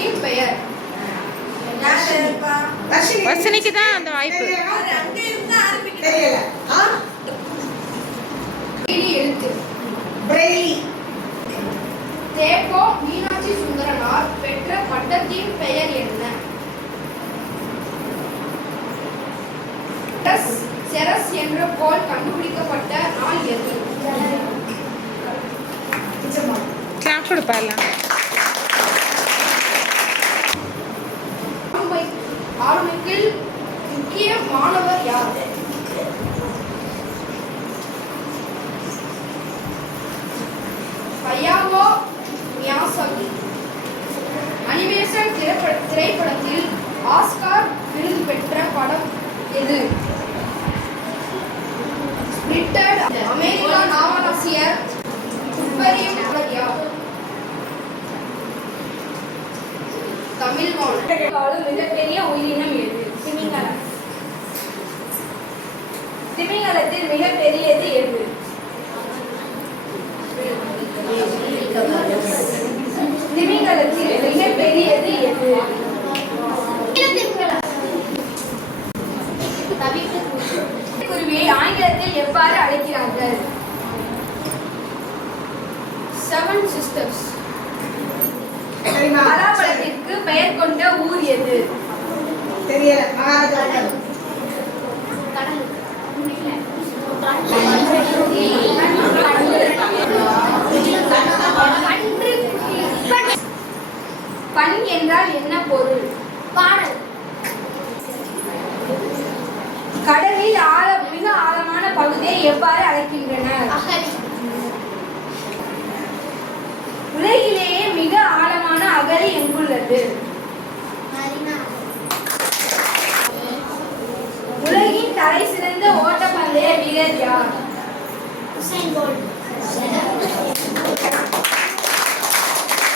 படத்தின் பெயர். வசனிக்கு தான் அந்த வாய்ப்பு. எழுத்து தேப்போ மீனாட்சி சுந்தரனார் பெற்ற பட்டத்தின் பெயர் என்ன? செரஸ் என்ற கோள் கண்டுபிடிக்கப்பட்ட நாள் எது? கிளாப் கொடுப்பாலாம். ஆளுமைக்கில் முக்கிய மாணவர் யார்? ஹயாவோ மியாசாகி. அனிமேஷன் திரைப்படத்தில் ஆஸ்கார் விருது பெற்ற படம் எது? ஸ்பிரிட்டட். அமெரிக்கா நாவலாசிரியர் துப்பறியும் யார்? தமிழ் வாழும் மிகப்பெரிய உயிரினம் எது? திமிங்கலம். திமிங்கலத்தில் மிகப்பெரியது எது? திமிங்கலத்தில் மிகப்பெரியது எது? குருவியை ஆங்கிலத்தில் எவ்வாறு அழைக்கிறார்கள்? Seven sisters. பலாப்பழத்திற்கு பெயர் கொண்ட ஊர் எது? பண் என்றால் என்ன பொருள்? பாடல். கடலில் மிக ஆழமான பகுதியை எவ்வாறு அழைக்கின்றனர்? உலகிலேயே மிக ஆழமான அகழி எங்குள்ளது? உலகின் தலை சிறந்த ஓட்டப்பந்தய வீரர் யார்?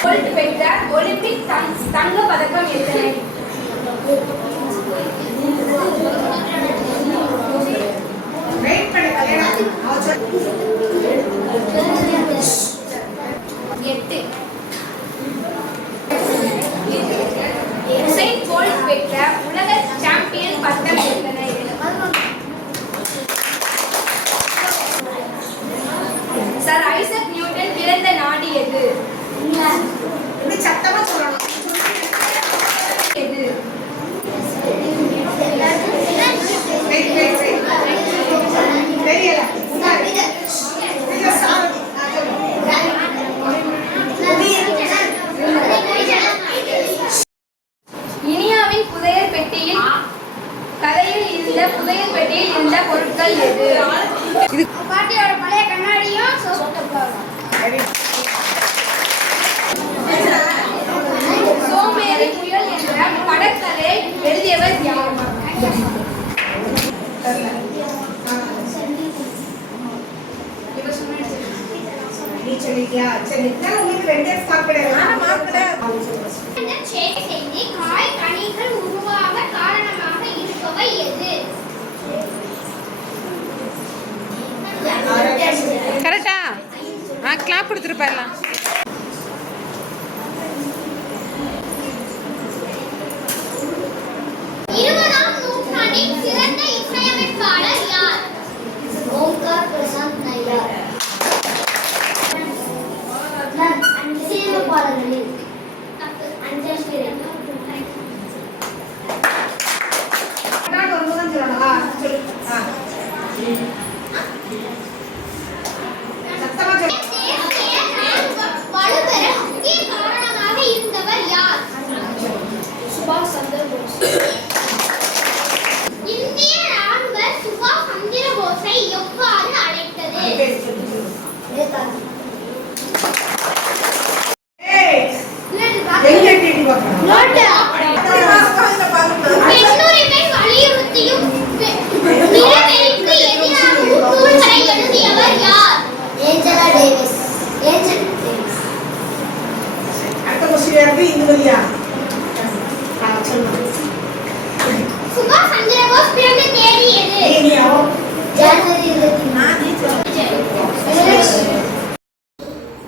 போல்ட் பெற்ற ஒலிம்பிக் தங்க பதக்கம் எத்தனை? எட்டு. உசைன் போல்ட் பெற்ற உலக சாம்பியன் பட்டம் எத்தனை? சர் ஐசக் நியூட்டன் பிறந்த நாடு எது? சத்தமா சொல்லணும். எது? இனியாவின் புதையல் பெட்டியில் கதையில் இருந்த புதையல் பெட்டியில் இருந்த பொருட்கள் எது? பாட்டியோட பழைய கண்ணாடியும் சோமேறி புயல் என்ற படக்கதை எழுதியவர் யார்? காய் கனிகள் உருவாக காரணமாக இருப்பவை எது? கரெக்டா? கிளாப் கொடுத்துருப்பாலாம். 20ஆம் நூற்றாண்டின் சிறந்த இசையமைப்பாளர் யார்? ஓம்கார் பிரசாந்த் நையார். இசையமைப்பாளர்களில் வலுப்பெற முக்கிய காரணமாக இருந்தவர் யார்? சுபாஷ் சந்திர போஸ். இந்திய ராணுவ சுபாஷ் சந்திர போஸை எவ்வாறு அழைத்தது? பெண்ணுரிமை வலியுறுத்தியும் நிறவெறிக்கு எதிராகவும் நூல்களை எழுதியவர் யார்? Angela Davis. சுபாஷ் சந்திர போஸ் பிறந்த தேதி எது? ஜனவரி 24.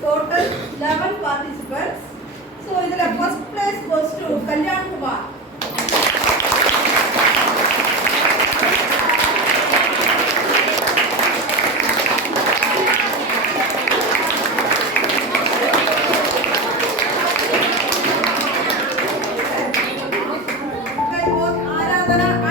Total 11 participants. So, idhula first place goes to Kalyan Kumar. Both Aradhana